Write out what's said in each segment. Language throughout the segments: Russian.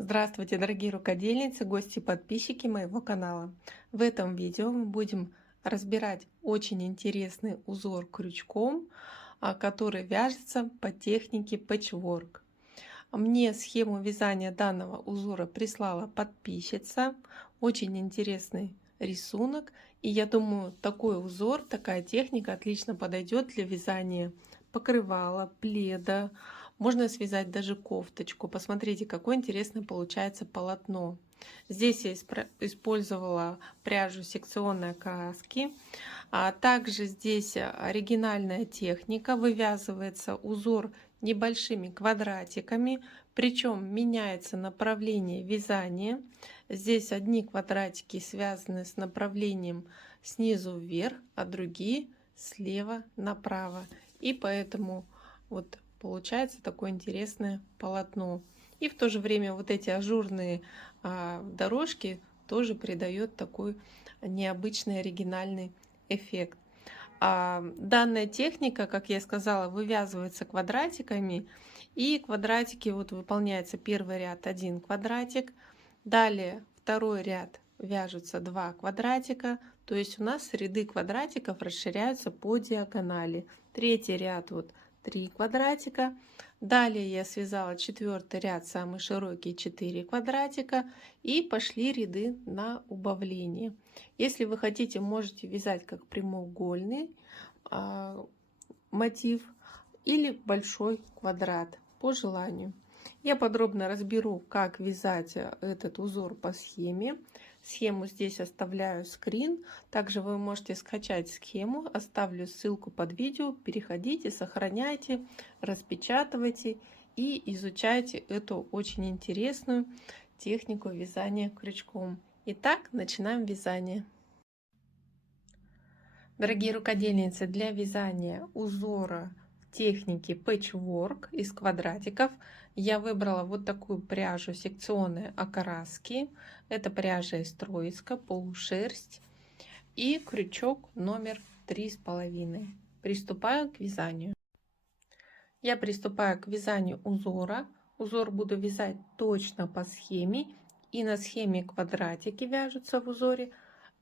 Здравствуйте, дорогие рукодельницы, гости и подписчики моего канала. В этом видео мы будем разбирать очень интересный узор крючком, который вяжется по технике пэтчворк. Мне схему вязания данного узора прислала подписчица. Очень интересный рисунок. И я думаю, такой узор, такая техника отлично подойдет для вязания покрывала, пледа. Можно связать даже кофточку. Посмотрите, какое интересное получается полотно. Здесь я использовала пряжу секционной окраски. А также здесь оригинальная техника. Вывязывается узор небольшими квадратиками, причем меняется направление вязания. Здесь одни квадратики связаны с направлением снизу вверх, а другие слева направо. И поэтому вот получается такое интересное полотно. И в то же время вот эти ажурные дорожки тоже придает такой необычный оригинальный эффект. Данная техника, как я сказала, вывязывается квадратиками, и квадратики вот выполняется первый ряд 1 квадратик, далее второй ряд вяжутся 2 квадратика, то есть у нас ряды квадратиков расширяются по диагонали. Третий ряд вот 3 квадратика, далее я связала четвертый ряд, самый широкий, 4 квадратика, и пошли ряды на убавление. Если вы хотите, можете вязать как прямоугольный мотив или большой квадрат по желанию. Я подробно разберу, как вязать этот узор по схеме. Схему здесь оставляю скрин. Также вы можете скачать схему. Оставлю ссылку под видео. Переходите, сохраняйте, распечатывайте и изучайте эту очень интересную технику вязания крючком. Итак, начинаем вязание. Дорогие рукодельницы, для вязания узора в технике пэтчворк из квадратиков я выбрала вот такую пряжу секционной окраски. Это пряжа из Троицка, полушерсть, и крючок номер 3,5. Приступаю к вязанию. Я приступаю к вязанию узора. Узор буду вязать точно по схеме, и на схеме квадратики вяжутся в узоре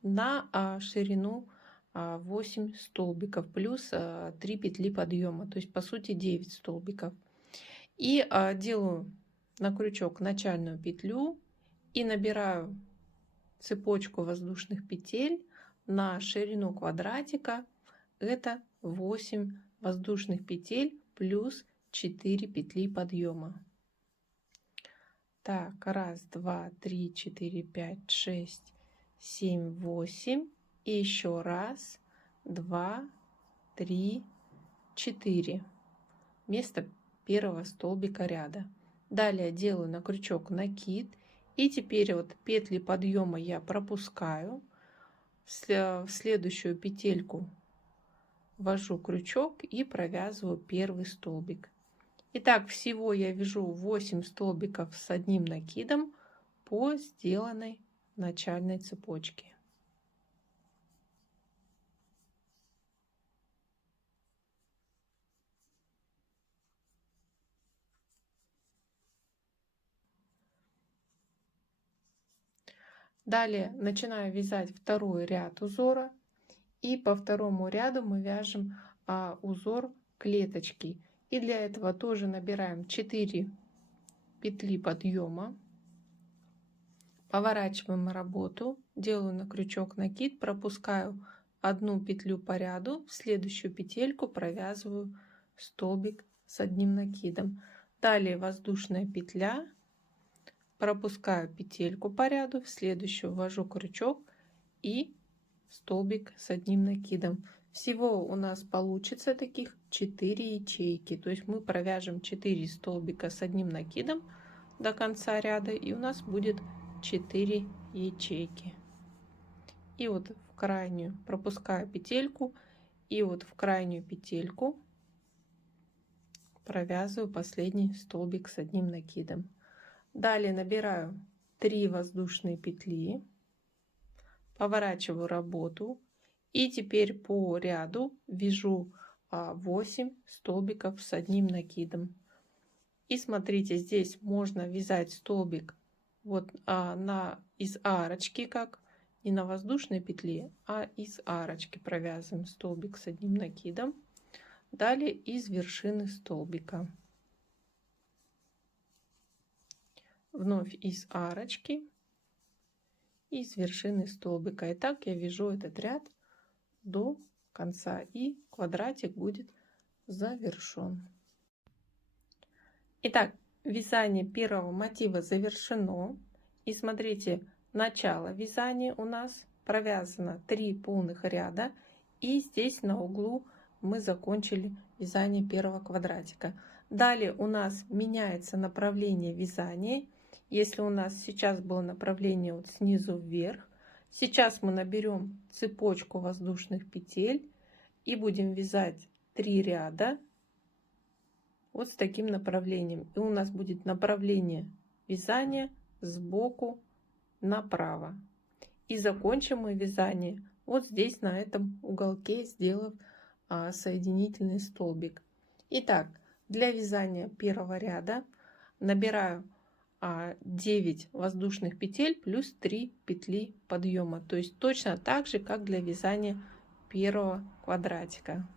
на ширину 8 столбиков плюс 3 петли подъема, то есть по сути 9 столбиков. И делаю на крючок начальную петлю и набираю цепочку воздушных петель на ширину квадратика. Это 8 воздушных петель плюс 4 петли подъема. Так, 1, 2, 3, 4, 5, 6, 7, 8. И еще 1, 2, 3, 4 вместо первого столбика ряда. Далее делаю на крючок накид. И теперь вот петли подъема я пропускаю. В следующую петельку ввожу крючок и провязываю первый столбик. Итак, всего я вяжу 8 столбиков с одним накидом по сделанной начальной цепочке. Далее начинаю вязать второй ряд узора, и по второму ряду мы вяжем узор клеточки. И для этого тоже набираем 4 петли подъема, поворачиваем работу, делаю на крючок накид, пропускаю одну петлю по ряду, в следующую петельку провязываю столбик с одним накидом. Далее воздушная петля, пропускаю петельку по ряду, в следующую ввожу крючок и столбик с одним накидом. Всего у нас получится таких 4 ячейки, то есть мы провяжем 4 столбика с одним накидом до конца ряда, и у нас будет 4 ячейки. И вот в крайнюю пропускаю петельку, и вот в крайнюю петельку провязываю последний столбик с одним накидом. Далее набираю 3 воздушные петли, поворачиваю работу, и теперь по ряду вяжу 8 столбиков с одним накидом. И смотрите, здесь можно вязать столбик вот из арочки, как не на воздушной петле, а из арочки провязываем столбик с одним накидом. Далее из вершины столбика. Вновь из арочки, из вершины столбика. И так я вяжу этот ряд до конца, и квадратик будет завершен. Итак, вязание первого мотива завершено. И смотрите, начало вязания у нас провязано 3 полных ряда, и здесь на углу мы закончили вязание первого квадратика. Далее у нас меняется направление вязания. Если у нас сейчас было направление вот снизу вверх, сейчас мы наберем цепочку воздушных петель и будем вязать 3 ряда вот с таким направлением. И у нас будет направление вязания сбоку направо. И закончим мы вязание вот здесь, на этом уголке, сделав соединительный столбик. Итак, для вязания первого ряда набираю 9 воздушных петель плюс 3 петли подъема. То есть точно так же, как для вязания первого квадратика.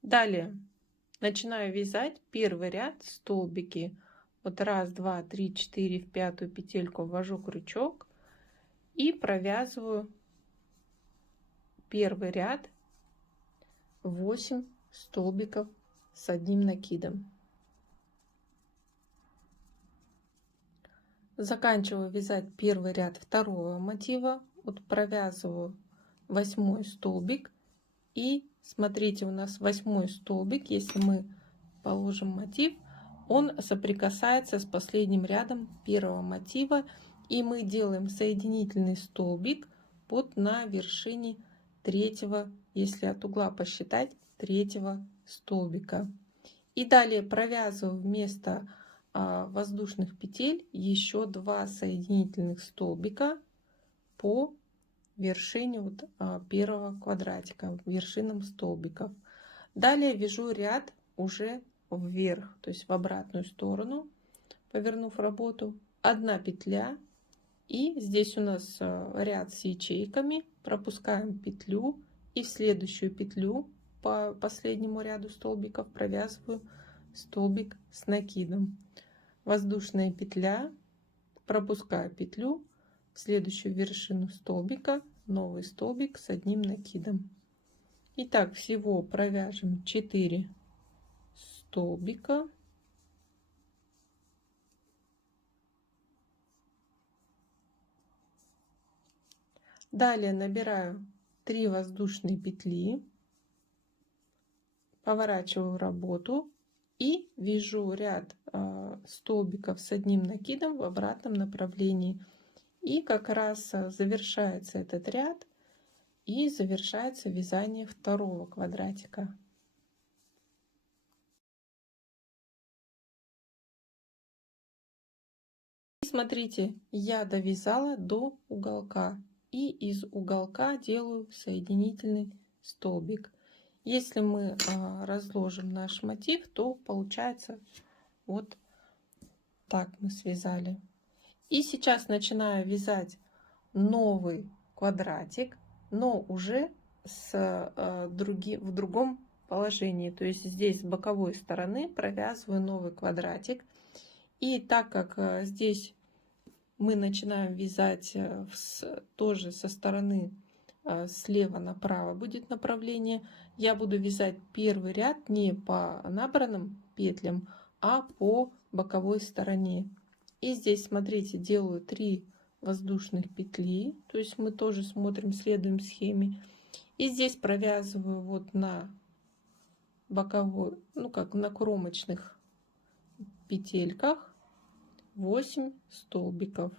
Далее начинаю вязать первый ряд столбики. Вот 1, 2, 3, 4, в 5-ю петельку ввожу крючок и провязываю первый ряд 8 столбиков с одним накидом. Заканчиваю вязать первый ряд второго мотива. Вот провязываю 8 столбик. И смотрите, у нас 8 столбик, если мы положим мотив, он соприкасается с последним рядом первого мотива, и мы делаем соединительный столбик вот на вершине третьего, если от угла посчитать, третьего столбика. И далее провязываю вместо воздушных петель еще 2 соединительных столбика по вершине вот первого квадратика, вершинам столбиков. Далее вяжу ряд уже вверх, то есть в обратную сторону, повернув работу, 1 петля, и здесь у нас ряд с ячейками, пропускаем петлю, и в следующую петлю по последнему ряду столбиков провязываю столбик с накидом. Воздушная петля, пропускаю петлю, в следующую вершину столбика новый столбик с одним накидом. Итак, всего провяжем 4 столбика. Далее набираю 3 воздушные петли, поворачиваю работу и вяжу ряд столбиков с одним накидом в обратном направлении. И как раз завершается этот ряд, и завершается вязание второго квадратика. Смотрите, я довязала до уголка, и из уголка делаю соединительный столбик. Если мы разложим наш мотив, то получается вот так мы связали. И сейчас начинаю вязать новый квадратик, но уже в другом положении. То есть здесь с боковой стороны провязываю новый квадратик. И так как здесь мы начинаем вязать тоже со стороны слева направо будет направление, я буду вязать первый ряд не по набранным петлям, а по боковой стороне. И здесь, смотрите, делаю 3 воздушных петли, то есть мы тоже смотрим, следуем схеме. И здесь провязываю вот на боковой, ну как на кромочных петельках 8 столбиков.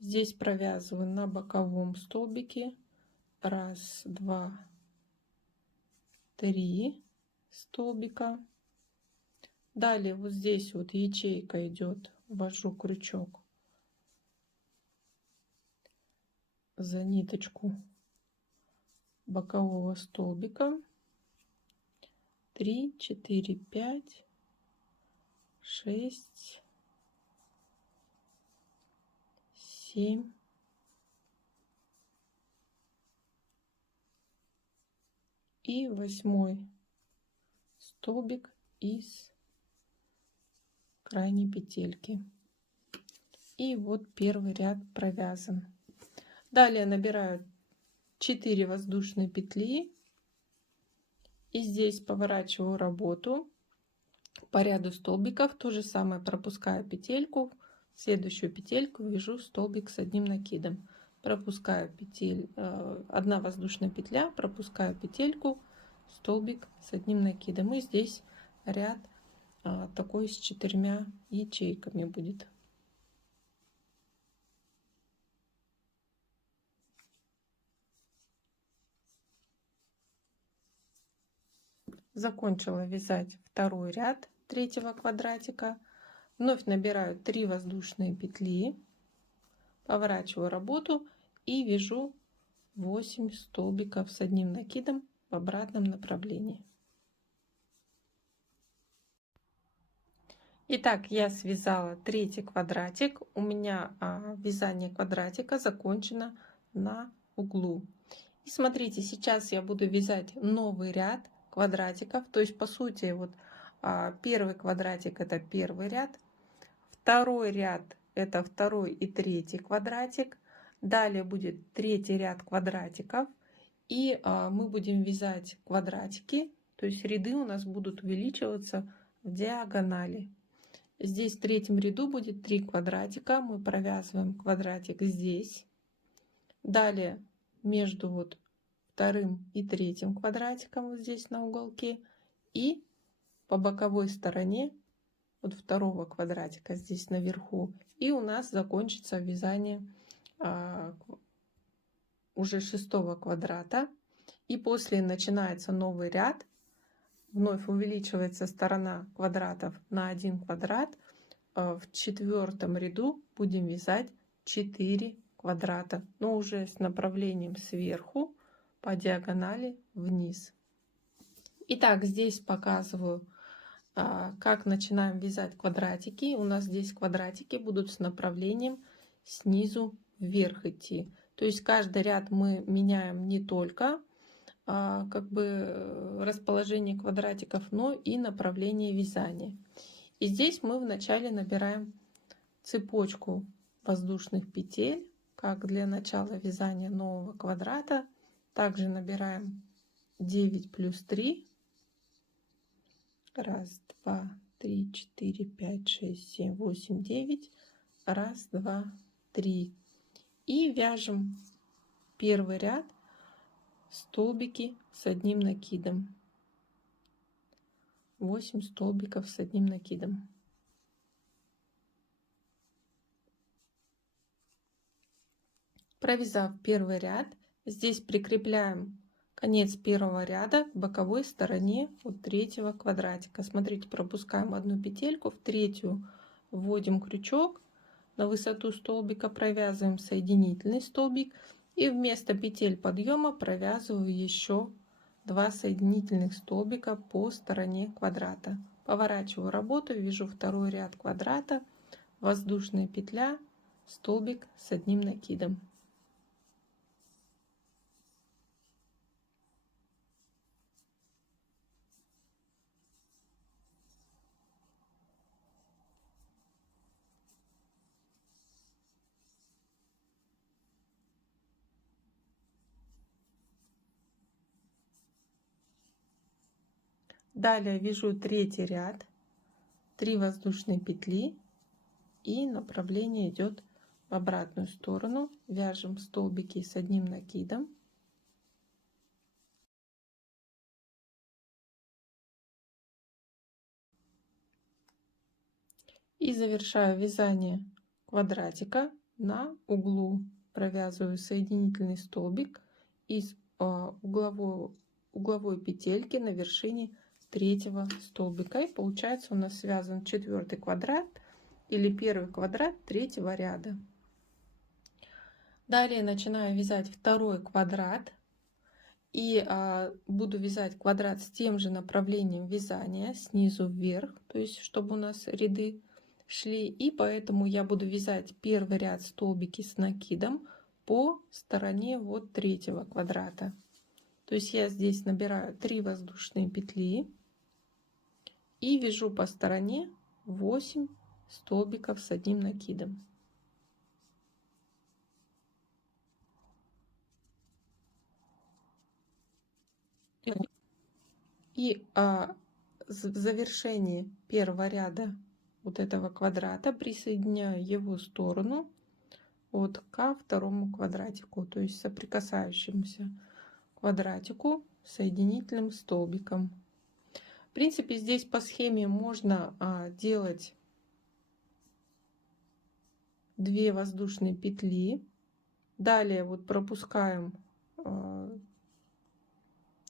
Здесь провязываю на боковом столбике 1, 2, 3 столбика. Далее вот здесь вот ячейка идет, ввожу крючок за ниточку бокового столбика. 3, 4, 5, 6, 7, и 8 столбик из крайней петельки. И вот первый ряд провязан. Далее набираю 4 воздушные петли и здесь поворачиваю работу по ряду столбиков. То же самое, пропускаю петельку, в следующую петельку вяжу столбик с одним накидом. Пропускаю петель, 1 воздушная петля, пропускаю петельку, столбик с одним накидом. И здесь ряд такой с 4 ячейками будет. Закончила вязать второй ряд 3-го квадратика. Вновь набираю 3 воздушные петли, поворачиваю работу и вяжу 8 столбиков с одним накидом в обратном направлении. Итак, я связала 3-й квадратик. У меня вязание квадратика закончено на углу. И смотрите, сейчас я буду вязать новый ряд квадратиков. То есть, по сути, вот первый квадратик — это первый ряд, второй ряд — это второй и третий квадратик. Далее будет 3-й ряд квадратиков. И мы будем вязать квадратики, то есть ряды у нас будут увеличиваться в диагонали. Здесь в 3-м ряду будет 3 квадратика. Мы провязываем квадратик здесь. Далее между вот 2-м и 3-м квадратиком вот здесь на уголке. И по боковой стороне вот 2-го квадратика здесь наверху. И у нас закончится вязание уже 6-го квадрата. И после начинается новый ряд. Вновь увеличивается сторона квадратов на 1 квадрат. В 4-м ряду будем вязать 4 квадрата, но уже с направлением сверху по диагонали вниз. Итак, здесь показываю, как начинаем вязать квадратики. У нас здесь квадратики будут с направлением снизу вверх идти. То есть каждый ряд мы меняем не только как бы расположение квадратиков, но и направление вязания. И здесь мы вначале набираем цепочку воздушных петель, как для начала вязания нового квадрата. Также набираем 9 плюс 3. 1, 2, 3, 4, 5, 6, 7, 8, 9. 1, 2, 3. И вяжем первый ряд столбики с одним накидом. 8 столбиков с одним накидом. Провязав первый ряд, здесь прикрепляем конец первого ряда к боковой стороне вот 3-го квадратика. Смотрите, пропускаем 1 петельку, в 3-ю вводим крючок, на высоту столбика провязываем соединительный столбик и вместо петель подъема провязываю еще 2 соединительных столбика по стороне квадрата. Поворачиваю работу, вяжу 2-й ряд квадрата, воздушная петля, столбик с одним накидом. Далее вяжу 3-й ряд, 3 воздушные петли и направление идет в обратную сторону. Вяжем столбики с одним накидом. И завершаю вязание квадратика на углу. Провязываю соединительный столбик из угловой петельки на вершине 3-го столбика. И получается у нас связан 4-й квадрат или 1-й квадрат 3-го ряда. Далее начинаю вязать второй квадрат. И буду вязать квадрат с тем же направлением вязания, снизу вверх, то есть чтобы у нас ряды шли. И поэтому я буду вязать первый ряд столбики с накидом по стороне вот третьего квадрата. То есть я здесь набираю 3 воздушные петли и вяжу по стороне 8 столбиков с одним накидом. И в завершении первого ряда вот этого квадрата присоединяю его сторону вот ко второму квадратику, то есть соприкасающемуся квадратику соединительным столбиком. В принципе, здесь по схеме можно делать 2 воздушные петли. Далее вот пропускаем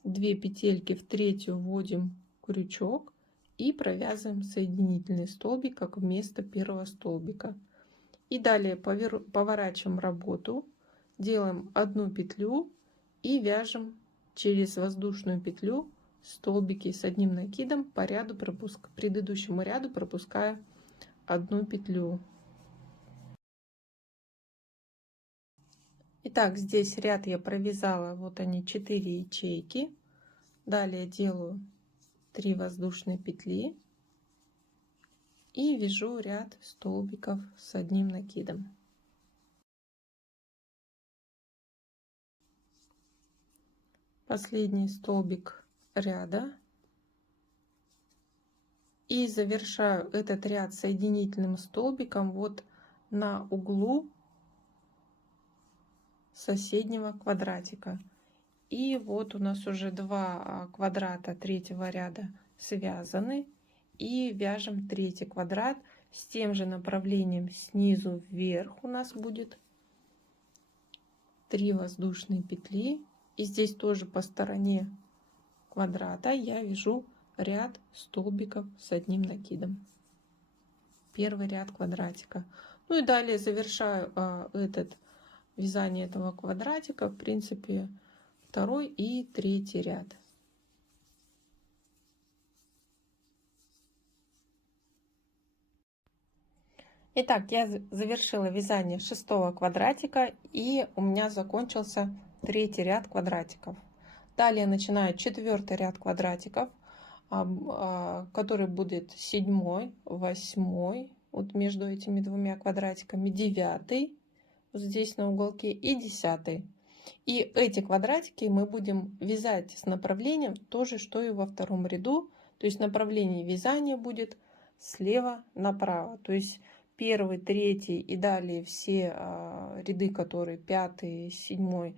2 петельки, в третью вводим крючок и провязываем соединительный столбик как вместо первого столбика. И далее поворачиваем работу, делаем одну петлю и вяжем через воздушную петлю столбики с одним накидом по ряду, предыдущему ряду пропуская одну петлю. Итак, здесь ряд я провязала, вот они 4 ячейки. Далее делаю 3 воздушные петли и вяжу ряд столбиков с одним накидом. Последний столбик ряда и завершаю этот ряд соединительным столбиком вот на углу соседнего квадратика. И вот у нас уже 2 квадрата третьего ряда связаны, и вяжем третий квадрат с тем же направлением снизу вверх. У нас будет 3 воздушные петли, и здесь тоже по стороне квадрата я вяжу ряд столбиков с одним накидом, первый ряд квадратика. Ну и далее завершаю вязание этого квадратика, в принципе, второй и третий ряд. Итак, я завершила вязание 6-го квадратика, и у меня закончился третий ряд квадратиков. Далее начинаю 4-й ряд квадратиков, который будет 7-й, 8-й, вот между этими двумя квадратиками, 9-й, вот здесь на уголке, и 10-й. И эти квадратики мы будем вязать с направлением то же, что и во втором ряду. То есть направление вязания будет слева направо. То есть первый, третий и далее все ряды, которые 5-й, 7-й,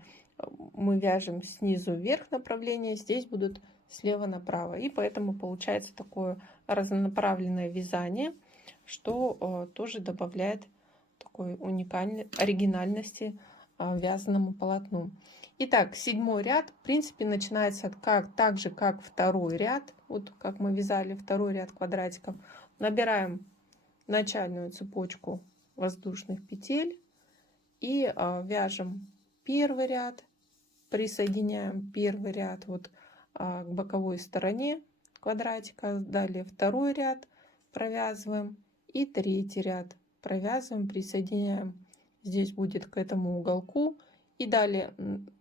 мы вяжем снизу вверх направление, здесь будут слева направо. И поэтому получается такое разнонаправленное вязание, что тоже добавляет такой уникальной оригинальности вязаному полотну. Итак, 7-й ряд, в принципе, начинается так же, как второй ряд. Вот как мы вязали второй ряд квадратиков. Набираем начальную цепочку воздушных петель и вяжем первый ряд, присоединяем первый ряд вот к боковой стороне квадратика, далее второй ряд провязываем и третий ряд провязываем, присоединяем, здесь будет к этому уголку, и далее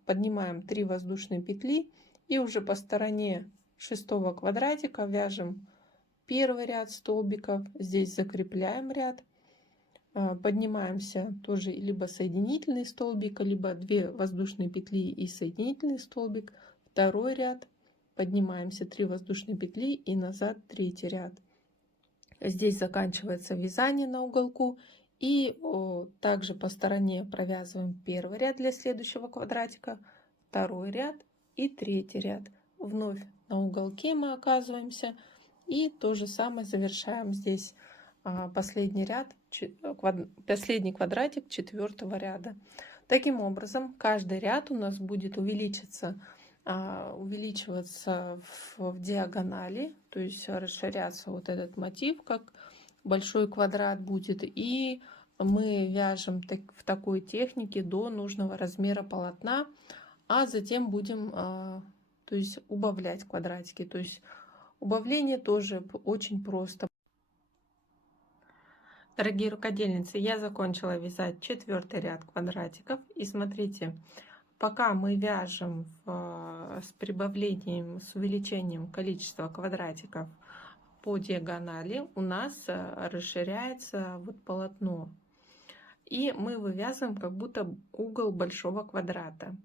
поднимаем 3 воздушные петли и уже по стороне 6-го квадратика вяжем первый ряд столбиков, здесь закрепляем ряд, поднимаемся тоже либо соединительный столбик, либо 2 воздушные петли и соединительный столбик, второй ряд, поднимаемся 3 воздушные петли и назад третий ряд. Здесь заканчивается вязание на уголку, и также по стороне провязываем первый ряд для следующего квадратика, второй ряд и третий ряд. Вновь на уголке мы оказываемся, и то же самое завершаем здесь последний ряд, последний квадратик 4-го ряда. Таким образом, каждый ряд у нас будет увеличиваться в диагонали, то есть расширяться вот этот мотив, как большой квадрат будет, и мы вяжем в такой технике до нужного размера полотна, а затем будем то есть убавлять квадратики. То есть убавление тоже очень просто. Дорогие рукодельницы, я закончила вязать 4-й ряд квадратиков. И смотрите, пока мы вяжем с прибавлением, с увеличением количества квадратиков по диагонали, у нас расширяется вот полотно. И мы вывязываем как будто угол большого квадрата.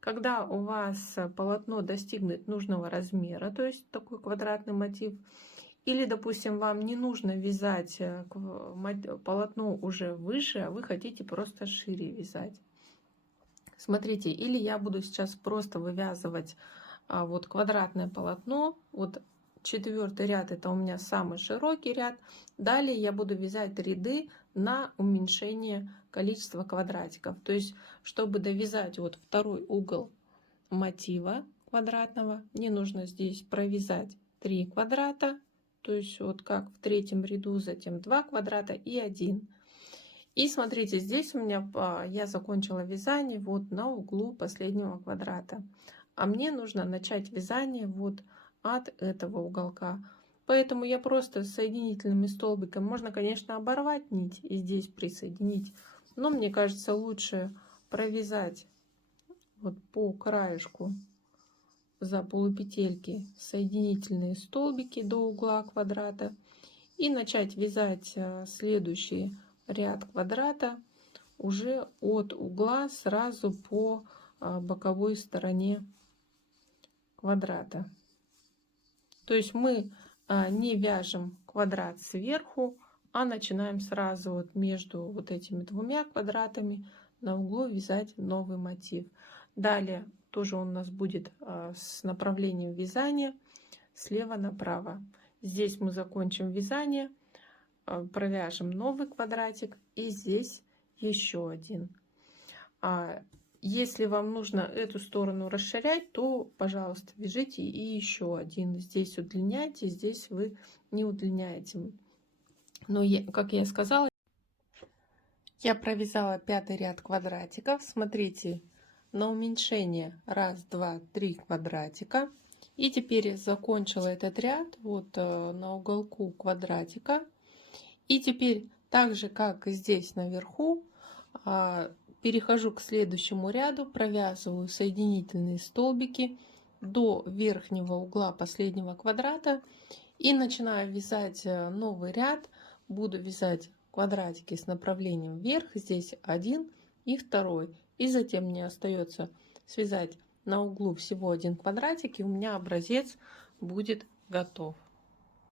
Когда у вас полотно достигнет нужного размера, то есть такой квадратный мотив, или, допустим, вам не нужно вязать полотно уже выше, а вы хотите просто шире вязать. Смотрите, или я буду сейчас просто вывязывать вот квадратное полотно. Вот 4-й ряд это у меня самый широкий ряд. Далее я буду вязать ряды на уменьшение количества квадратиков. То есть, чтобы довязать вот второй угол мотива квадратного, мне нужно здесь провязать 3 квадрата. То есть вот как в 3-м ряду, затем 2 квадрата и 1. И смотрите, здесь у меня я закончила вязание вот на углу последнего квадрата. А мне нужно начать вязание вот от этого уголка. Поэтому я просто соединительными столбиками, можно, конечно, оборвать нить и здесь присоединить. Но мне кажется, лучше провязать вот по краешку за полупетельки соединительные столбики до угла квадрата и начать вязать следующий ряд квадрата уже от угла сразу по боковой стороне квадрата. То есть мы не вяжем квадрат сверху, а начинаем сразу вот между вот этими двумя квадратами на углу вязать новый мотив. Далее тоже он у нас будет с направлением вязания слева направо. Здесь мы закончим вязание, провяжем новый квадратик и здесь еще один. Если вам нужно эту сторону расширять, то, пожалуйста, вяжите и еще один. Здесь удлиняйте, здесь вы не удлиняете. Но, как я сказала, я провязала 5-й ряд квадратиков. Смотрите, на уменьшение 1, 2, 3 квадратика. И теперь закончила этот ряд вот на уголку квадратика. И теперь так же, как и здесь наверху, перехожу к следующему ряду, провязываю соединительные столбики до верхнего угла последнего квадрата и начинаю вязать новый ряд. Буду вязать квадратики с направлением вверх, здесь 1 и 2. И затем мне остается связать на углу всего 1 квадратик, и у меня образец будет готов.